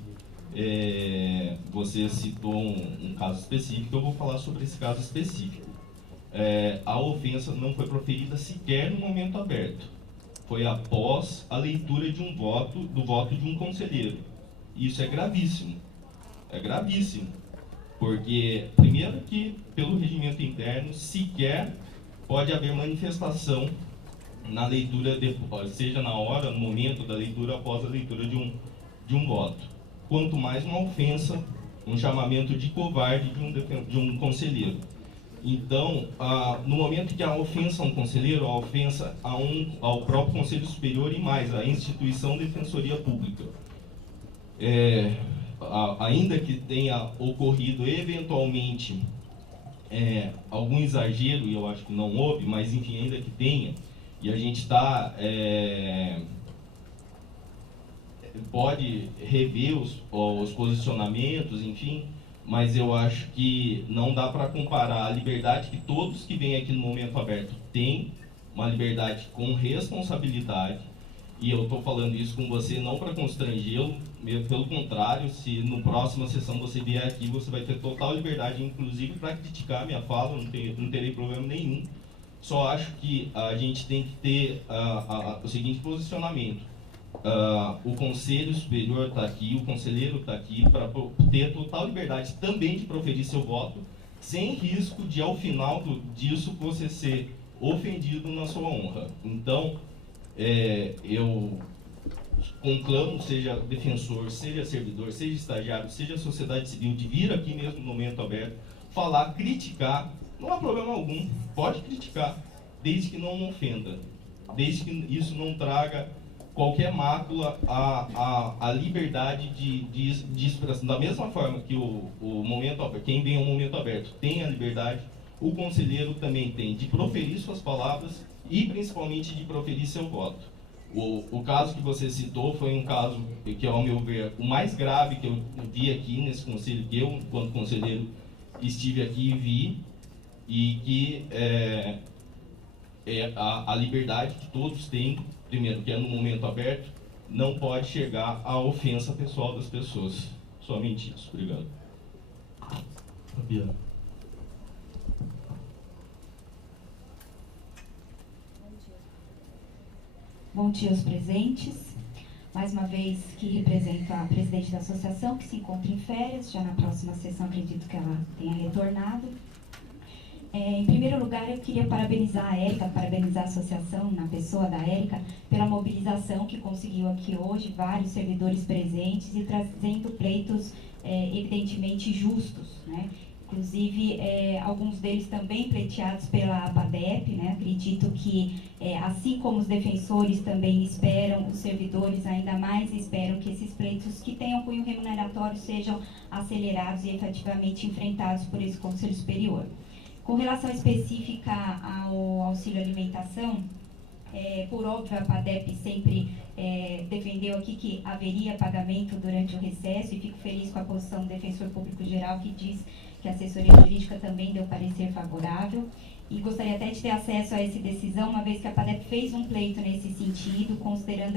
Você citou um caso específico, eu vou falar sobre esse caso específico. A ofensa não foi proferida sequer no momento aberto. Foi após a leitura do voto de um conselheiro. Isso é gravíssimo. É gravíssimo. Porque, primeiro que, pelo regimento interno, sequer pode haver manifestação na leitura, seja na hora, no momento da leitura, após a leitura de um voto. Quanto mais uma ofensa, um chamamento de covarde de um conselheiro. Então, no momento que há ofensa a um conselheiro, há ofensa ao próprio Conselho Superior e mais, à instituição Defensoria Pública. Ainda que tenha ocorrido eventualmente algum exagero, e eu acho que não houve, mas enfim, ainda que tenha, e a gente pode rever os posicionamentos, enfim, mas eu acho que não dá para comparar a liberdade que todos que vêm aqui no momento aberto têm, uma liberdade com responsabilidade, e eu estou falando isso com você não para constrangê-lo, pelo contrário, se no próxima sessão você vier aqui, você vai ter total liberdade, inclusive para criticar a minha fala, não terei problema nenhum. Só acho que a gente tem que ter o seguinte posicionamento. O Conselho Superior está aqui, o conselheiro está aqui para ter total liberdade também de proferir seu voto, sem risco de, ao final disso, você ser ofendido na sua honra. Então, eu conclamo, seja defensor, seja servidor, seja estagiário, seja sociedade civil, de vir aqui mesmo no momento aberto, falar, criticar, não há problema algum, pode criticar, desde que não ofenda, desde que isso não traga qualquer mácula à liberdade de expressão. Da mesma forma que o momento aberto, quem vem ao momento aberto tem a liberdade, o conselheiro também tem de proferir suas palavras e principalmente de proferir seu voto. O caso que você citou foi um caso que, ao meu ver, o mais grave que eu vi aqui nesse conselho, que eu, enquanto conselheiro, estive aqui e vi, e que a liberdade que todos têm, primeiro, que é no momento aberto, não pode chegar à ofensa pessoal das pessoas. Somente isso. Obrigado. Fabiana. Bom dia aos presentes. mais uma vez que represento a presidente da associação, que se encontra em férias, já na próxima sessão acredito que ela tenha retornado. Em primeiro lugar, eu queria parabenizar a Érica, parabenizar a associação, na pessoa da Érica, pela mobilização que conseguiu aqui hoje, vários servidores presentes e trazendo pleitos evidentemente justos, né? Inclusive, alguns deles também pleiteados pela APADEP, né? Acredito que, assim como os defensores também esperam, os servidores ainda mais esperam que esses pleitos que tenham cunho remuneratório sejam acelerados e efetivamente enfrentados por esse Conselho Superior. Com relação específica ao auxílio alimentação, por óbvio, a APADEP sempre defendeu aqui que haveria pagamento durante o recesso e fico feliz com a posição do Defensor Público Geral, que diz que a assessoria jurídica também deu parecer favorável. E gostaria até de ter acesso a essa decisão, uma vez que a APADEP fez um pleito nesse sentido, considerando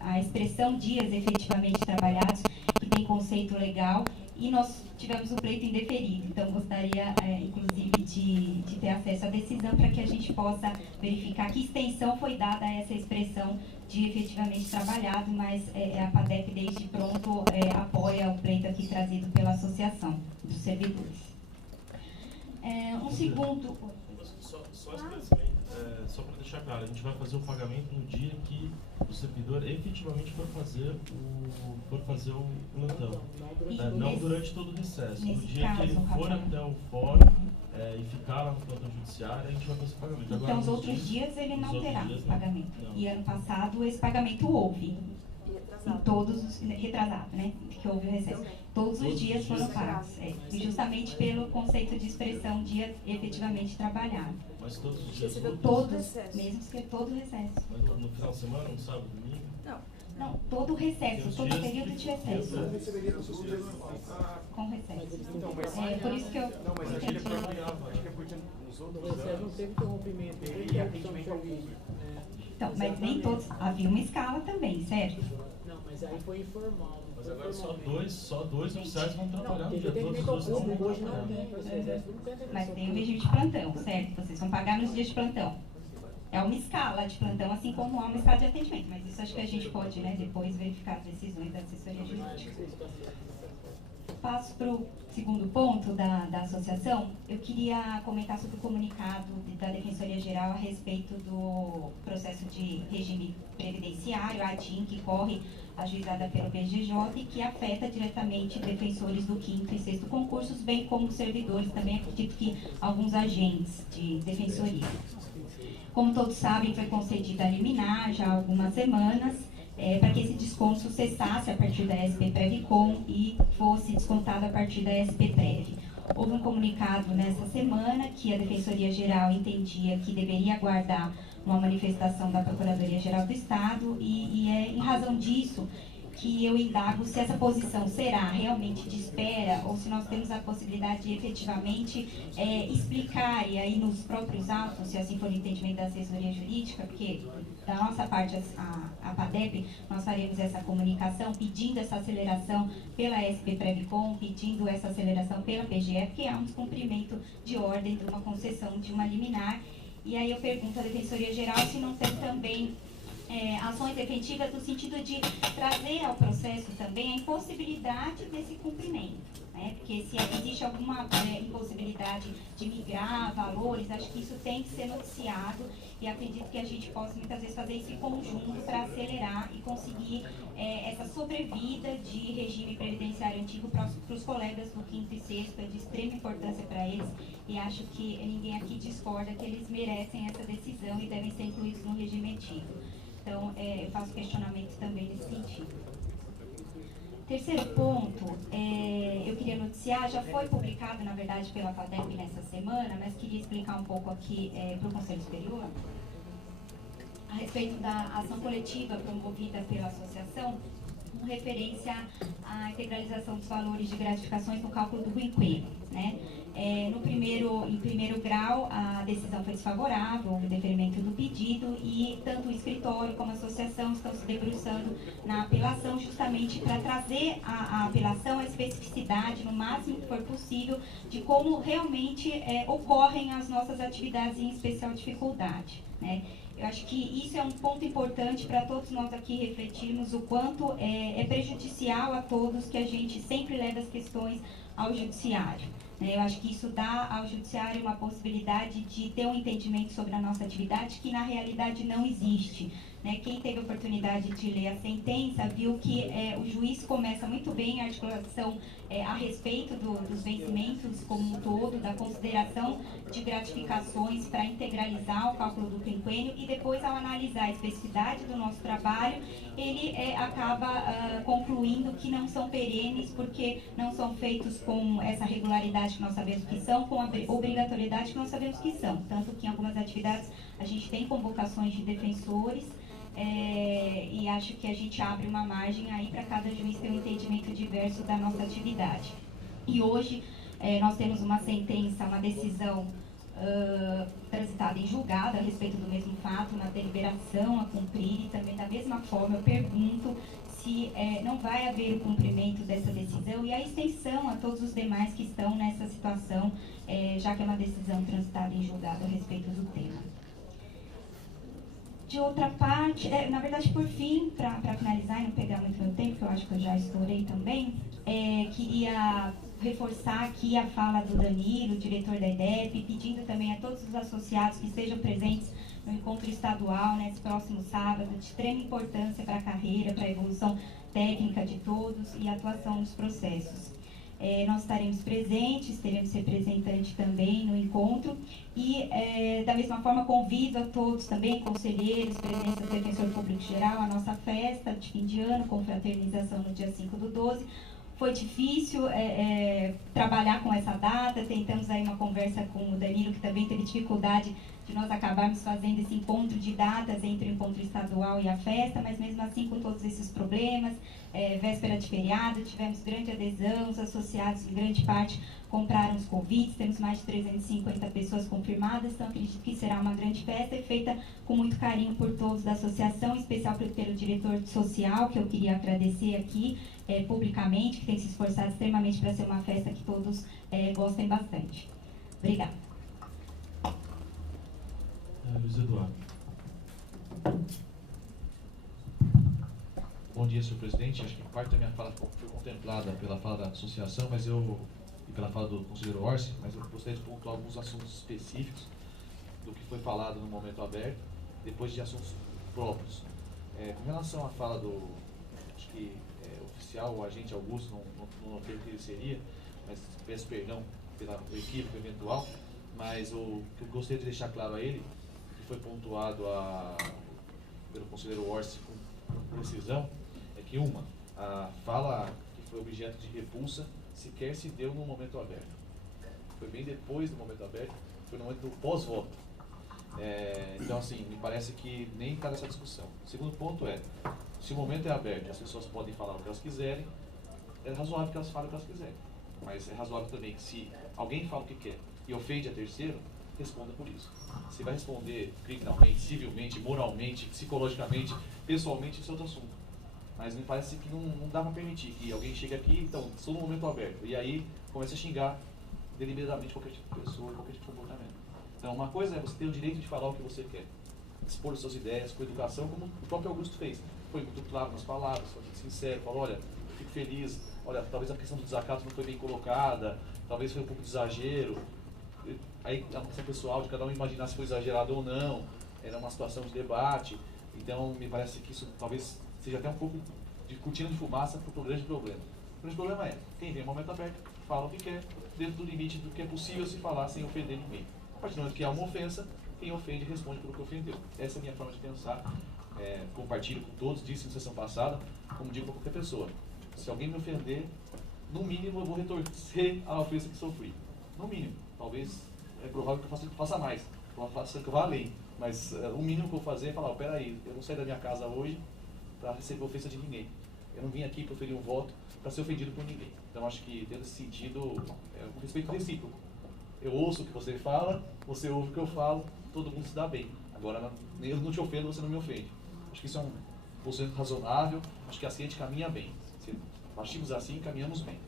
a expressão dias efetivamente trabalhados, que tem conceito legal, e nós tivemos o pleito indeferido. Então, gostaria, inclusive, de ter acesso à decisão para que a gente possa verificar que extensão foi dada a essa expressão de efetivamente trabalhado, mas a APADEP, desde pronto, apoia o pleito aqui trazido pela Associação dos Servidores. Um segundo... Só esclarecimento, só para deixar claro, a gente vai fazer o pagamento no dia que o servidor efetivamente for fazer o plantão. Não durante todo o recesso. No dia que ele for até o fórum e ficar lá no plantão judiciário, a gente vai fazer o pagamento. Então, os outros dias ele não terá pagamento. Não. E ano passado esse pagamento houve. Em todos, retrasado, né? Que houve o recesso. Todos os dias foram pagos. E justamente pelo conceito de expressão dia efetivamente trabalhado. Mas todos os dias? Todos, mesmo que todo o recesso. Mas no final de semana, no sábado, domingo? Não, todo o recesso, todo o período de recesso. Com recesso. Por isso que eu... Não, mas acho que ele acho que é porque nos outros anos não teve interrompimento, ele atendimento ao público. Então, mas nem todos... Havia uma escala também, certo? Não, mas aí foi informal. Mas agora só dois oficiais vão trabalhar no dia, todos os outros hoje não tem. Mas tem o regime de plantão, certo? Vocês vão pagar nos dias de plantão. É uma escala de plantão, assim como há uma escala de atendimento. Mas isso acho que a gente pode, né, depois verificar as decisões da assessoria jurídica. Passo para o segundo ponto da associação. Eu queria comentar sobre o comunicado da Defensoria Geral a respeito do processo de regime previdenciário, a ADIM, que corre ajuizada pelo BGJ e que afeta diretamente defensores do 5º e 6º concursos, bem como servidores, também acredito que alguns agentes de defensoria. Como todos sabem, foi concedida a liminar já há algumas semanas, para que esse desconto cessasse a partir da SP-Previcom e fosse descontado a partir da SP-Prev. Houve um comunicado nessa semana que a Defensoria Geral entendia que deveria aguardar uma manifestação da Procuradoria-Geral do Estado e é em razão disso que eu indago se essa posição será realmente de espera ou se nós temos a possibilidade de efetivamente explicar, e aí nos próprios autos, se assim for o entendimento da assessoria jurídica, porque da nossa parte, a APADEP, nós faremos essa comunicação pedindo essa aceleração pela SP-Previcom, pedindo essa aceleração pela PGE, porque há um descumprimento de ordem de uma concessão de uma liminar. E aí eu pergunto à Defensoria Geral se não tem também ações efetivas no sentido de trazer ao processo também a impossibilidade desse cumprimento, né? Porque se existe alguma impossibilidade de migrar valores, acho que isso tem que ser noticiado e acredito que a gente possa muitas vezes fazer esse conjunto para acelerar e conseguir essa sobrevida de regime previdenciário antigo para os colegas do 5º e 6º, é de extrema importância para eles e acho que ninguém aqui discorda que eles merecem essa decisão e devem ser incluídos no regime antigo. Então, eu faço questionamento também nesse sentido. Terceiro ponto, eu queria noticiar, já foi publicado, na verdade, pela APADEP nessa semana, mas queria explicar um pouco aqui para o Conselho Superior, a respeito da ação coletiva promovida pela associação, com referência à integralização dos valores de gratificações no cálculo do Ruim-Coelho, né? Em primeiro grau, a decisão foi desfavorável, o deferimento do pedido, e tanto o escritório como a associação estão se debruçando na apelação justamente para trazer a apelação à especificidade, no máximo que for possível, de como realmente ocorrem as nossas atividades em especial dificuldade, né? Eu acho que isso é um ponto importante para todos nós aqui refletirmos o quanto é prejudicial a todos que a gente sempre leva as questões ao judiciário. Eu acho que isso dá ao judiciário uma possibilidade de ter um entendimento sobre a nossa atividade que na realidade não existe. Quem teve a oportunidade de ler a sentença viu que o juiz começa muito bem a articulação a respeito dos vencimentos como um todo, da consideração de gratificações para integralizar o cálculo do quinquênio, e depois, ao analisar a especificidade do nosso trabalho, ele acaba concluindo que não são perenes porque não são feitos com essa regularidade que nós sabemos que são, com a obrigatoriedade que nós sabemos que são. Tanto que em algumas atividades a gente tem convocações de defensores, e acho que a gente abre uma margem aí para cada juiz ter um entendimento diverso da nossa atividade. E hoje nós temos uma sentença, uma decisão transitada em julgado a respeito do mesmo fato, uma deliberação a cumprir, e também da mesma forma eu pergunto se não vai haver o cumprimento dessa decisão e a extensão a todos os demais que estão nessa situação, já que é uma decisão transitada em julgado a respeito do tema. De outra parte, na verdade, por fim, para finalizar e não pegar muito meu tempo, que eu acho que eu já estourei também, queria reforçar aqui a fala do Danilo, diretor da IDEP, pedindo também a todos os associados que estejam presentes no encontro estadual, nesse próximo sábado, de extrema importância para a carreira, para a evolução técnica de todos e a atuação nos processos. Nós estaremos presentes, teremos representante também no encontro e, da mesma forma, convido a todos também, conselheiros, presença do Defensor Público Geral, a nossa festa de fim de ano, com fraternização no dia 5/12. Foi difícil trabalhar com essa data, tentamos aí uma conversa com o Danilo, que também teve dificuldade de nós acabarmos fazendo esse encontro de datas entre o encontro estadual e a festa, mas mesmo assim com todos esses problemas, véspera de feriado, tivemos grande adesão, os associados em grande parte compraram os convites, temos mais de 350 pessoas confirmadas, então acredito que será uma grande festa e feita com muito carinho por todos da associação, em especial pelo diretor social, que eu queria agradecer aqui publicamente, que tem se esforçado extremamente para ser uma festa que todos gostem bastante. Obrigada. Luiz Eduardo. Bom dia, senhor presidente. Acho que parte da minha fala foi contemplada pela fala da associação, e pela fala do conselheiro Orsi, mas eu gostaria de pontuar alguns assuntos específicos do que foi falado no momento aberto, depois de assuntos próprios. Com relação à fala do, acho que oficial, o agente Augusto, não notei o que ele seria, mas peço perdão pelo equívoco eventual, mas o que eu gostaria de deixar claro a ele, que foi pontuado pelo conselheiro Orsi com precisão, é que a fala que foi objeto de repulsa sequer se deu no momento aberto. Foi bem depois do momento aberto, foi no momento do pós-voto. Então, assim, me parece que nem está nessa discussão. O segundo ponto se o momento é aberto, as pessoas podem falar o que elas quiserem, é razoável que elas falem o que elas quiserem. Mas é razoável também que se alguém fala o que quer e ofende a terceiro, responda por isso. Se vai responder criminalmente, civilmente, moralmente, psicologicamente, pessoalmente, isso é outro assunto. Mas me parece que não dá para permitir que alguém chegue aqui, então, estou no momento aberto, e aí comece a xingar deliberadamente qualquer tipo de pessoa, qualquer tipo de comportamento. Então, uma coisa é você ter o direito de falar o que você quer, expor suas ideias com educação, como o próprio Augusto fez. Foi muito claro nas palavras, foi muito sincero, falou, olha, eu fico feliz, olha, talvez a questão do desacato não foi bem colocada, talvez foi um pouco de exagero. Aí a questão pessoal de cada um imaginar se foi exagerado ou não, era uma situação de debate, então me parece que isso talvez seja até um pouco de cortina de fumaça para o grande problema. O grande problema é, quem vem no momento aberto, fala o que quer, dentro do limite do que é possível se falar sem ofender ninguém. A partir do momento que há uma ofensa, quem ofende responde pelo que ofendeu. Essa é a minha forma de pensar, compartilho com todos, disse na sessão passada, como digo para qualquer pessoa. Se alguém me ofender, no mínimo eu vou retorcer a ofensa que sofri. No mínimo, talvez é provável que eu faça mais, que eu vá além, mas o mínimo que eu vou fazer é falar, peraí, eu não saí da minha casa hoje para receber ofensa de ninguém. Eu não vim aqui proferir um voto para ser ofendido por ninguém. Então acho que, dentro desse sentido, é um respeito recíproco. Eu ouço o que você fala, você ouve o que eu falo, todo mundo se dá bem. Agora, eu não te ofendo, você não me ofende. Acho que isso é um posicionamento razonável, acho que assim a gente caminha bem. Se partimos assim, caminhamos bem.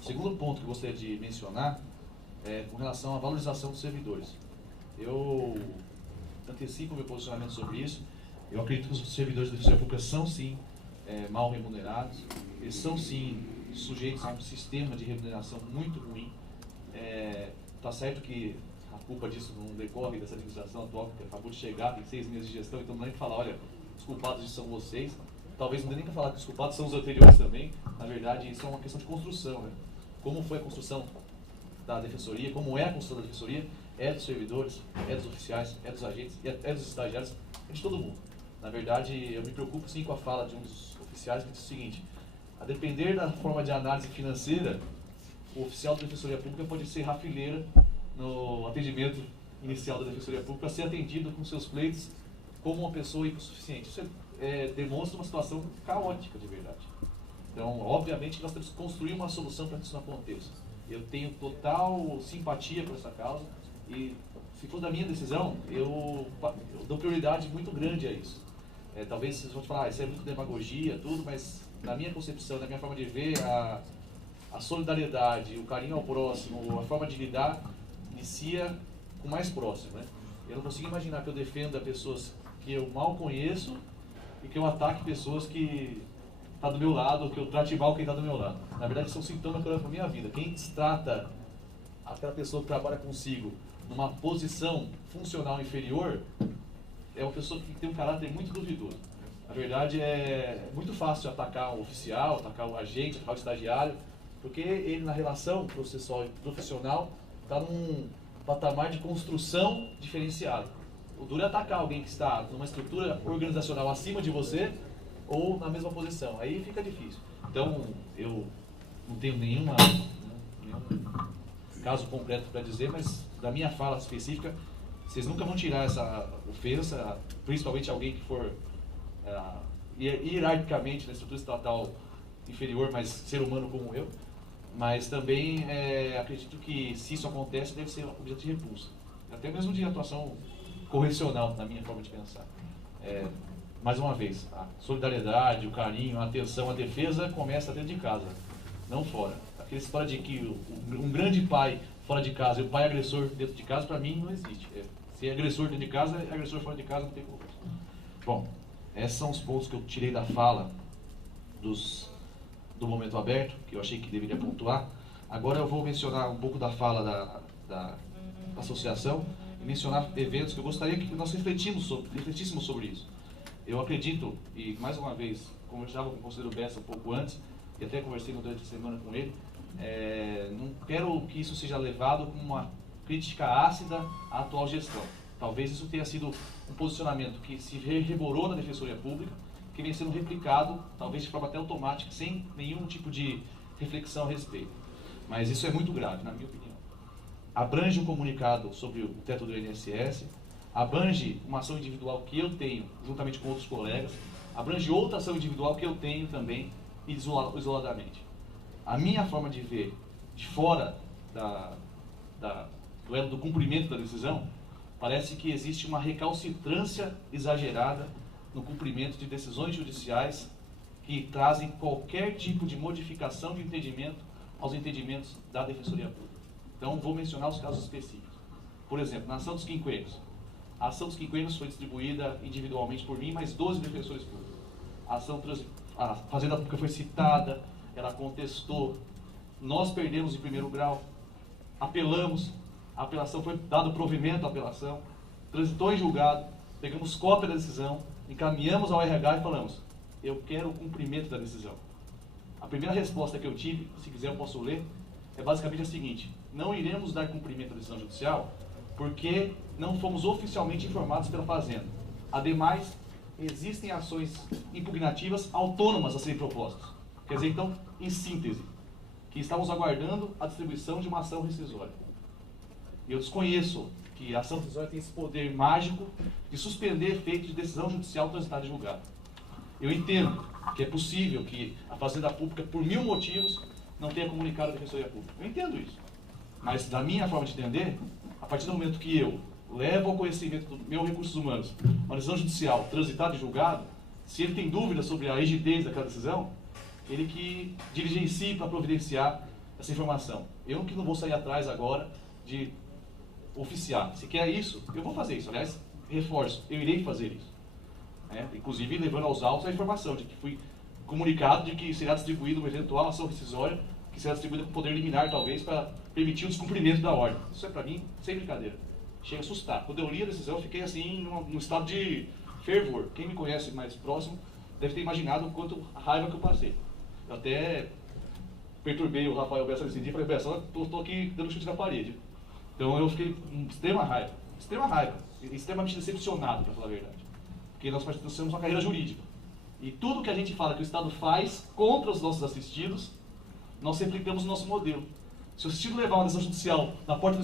O segundo ponto que eu gostaria de mencionar é com relação à valorização dos servidores. Eu antecipo meu posicionamento sobre isso. Eu acredito que os servidores da Defensoria Pública são sim mal remunerados, eles são sim sujeitos a um sistema de remuneração muito ruim. Tá certo que a culpa disso não decorre dessa administração atual, que acabou de chegar, tem 6 meses de gestão, então não dá nem para falar, olha, os culpados são vocês. Talvez não dê nem para falar que os culpados são os anteriores também. Na verdade, isso é uma questão de construção, né? Como foi a construção da Defensoria, como é a construção da Defensoria, é dos servidores, é dos oficiais, é dos agentes, é dos estagiários, é de todo mundo. Na verdade, eu me preocupo sim com a fala de um dos oficiais que diz o seguinte: a depender da forma de análise financeira, o oficial da Defensoria Pública pode ser rafileira no atendimento inicial da Defensoria Pública para ser atendido com seus pleitos como uma pessoa hipossuficiente. Isso demonstra uma situação caótica de verdade. Então, obviamente, nós temos que construir uma solução para que isso não aconteça. Eu tenho total simpatia por essa causa e, se for da minha decisão, eu dou prioridade muito grande a isso. Talvez vocês vão falar, isso é muito demagogia, tudo, mas na minha concepção, na minha forma de ver, a solidariedade, o carinho ao próximo, a forma de lidar, inicia com o mais próximo, né? Eu não consigo imaginar que eu defenda pessoas que eu mal conheço e que eu ataque pessoas que estão do meu lado, ou que eu trate mal quem está do meu lado. Na verdade, isso é um sintoma que eu levo para a minha vida. Quem destrata aquela pessoa que trabalha consigo numa posição funcional inferior é uma pessoa que tem um caráter muito duvidoso. Na verdade, é muito fácil atacar o oficial, atacar o agente, atacar o estagiário, porque ele, na relação processual e profissional, está num patamar de construção diferenciado. O duro é atacar alguém que está numa estrutura organizacional acima de você ou na mesma posição. Aí fica difícil. Então, eu não tenho nenhum caso concreto para dizer, mas da minha fala específica, vocês nunca vão tirar essa ofensa, principalmente alguém que for hierarquicamente na estrutura estatal inferior, mas ser humano como eu. Mas também acredito que, se isso acontece, deve ser objeto de repulsa. Até mesmo de atuação correcional, na minha forma de pensar. Mais uma vez, a solidariedade, o carinho, a atenção, a defesa começa dentro de casa, não fora. Aquela história de que um grande pai fora de casa e o pai agressor dentro de casa, para mim, não existe. Se é agressor dentro de casa, é agressor fora de casa, não tem como. Bom, esses são os pontos que eu tirei da fala do momento aberto, que eu achei que deveria pontuar. Agora eu vou mencionar um pouco da fala da associação e mencionar eventos que eu gostaria que nós refletíssemos sobre isso. Eu acredito, e mais uma vez, conversava com o conselheiro Bessa um pouco antes, e até conversei durante a semana com ele, não quero que isso seja levado como uma crítica ácida à atual gestão. Talvez isso tenha sido um posicionamento que se reverberou na Defensoria Pública, que vem sendo replicado, talvez de forma até automática, sem nenhum tipo de reflexão a respeito. Mas isso é muito grave, na minha opinião. Abrange um comunicado sobre o teto do INSS, abrange uma ação individual que eu tenho, juntamente com outros colegas, abrange outra ação individual que eu tenho também, isoladamente. A minha forma de ver, de fora do cumprimento da decisão, parece que existe uma recalcitrância exagerada no cumprimento de decisões judiciais que trazem qualquer tipo de modificação de entendimento aos entendimentos da Defensoria Pública. Então, vou mencionar os casos específicos. Por exemplo, na ação dos quinquênios. A ação dos quinquênios foi distribuída individualmente por mim, mais 12 defensores públicos. A Fazenda Pública foi citada, ela contestou, nós perdemos em primeiro grau, apelamos, a apelação foi dado provimento à apelação, transitou em julgado, pegamos cópia da decisão, encaminhamos ao RH e falamos: eu quero o cumprimento da decisão. A primeira resposta que eu tive, se quiser eu posso ler, é basicamente a seguinte: não iremos dar cumprimento à decisão judicial porque não fomos oficialmente informados pela Fazenda. Ademais, existem ações impugnativas autônomas a serem propostas. Quer dizer, então, em síntese, que estamos aguardando a distribuição de uma ação rescisória. E eu desconheço que a ação rescisória tem esse poder mágico de suspender efeito de decisão judicial transitada em julgado. Eu entendo que é possível que a Fazenda Pública, por 1000 motivos, não tenha comunicado a Defensoria Pública. Eu entendo isso. Mas da minha forma de entender, a partir do momento que eu levo ao conhecimento do meu recursos humanos uma decisão judicial transitada e julgada, se ele tem dúvida sobre a rigidez daquela decisão, ele que diligencie para providenciar essa informação. Eu que não vou sair atrás agora de oficiar. Se quer isso, eu vou fazer isso. Aliás, reforço, eu irei fazer isso. Inclusive levando aos autos a informação de que fui comunicado de que será distribuída uma eventual ação rescisória, que será distribuída com poder liminar, talvez, para permitir o descumprimento da ordem. Isso é, para mim, sem brincadeira. Chega a assustar. Quando eu li a decisão, eu fiquei assim, num estado de fervor. Quem me conhece mais próximo deve ter imaginado o quanto a raiva que eu passei. Eu até perturbei o Rafael Bessa nesse dia e falei, Bessa, estou aqui dando chute na parede. Então eu fiquei com extrema raiva, extremamente decepcionado, para falar a verdade. Porque nós temos uma carreira jurídica. E tudo que a gente fala que o Estado faz contra os nossos assistidos, nós replicamos o nosso modelo. Se o assistido levar uma decisão judicial na porta do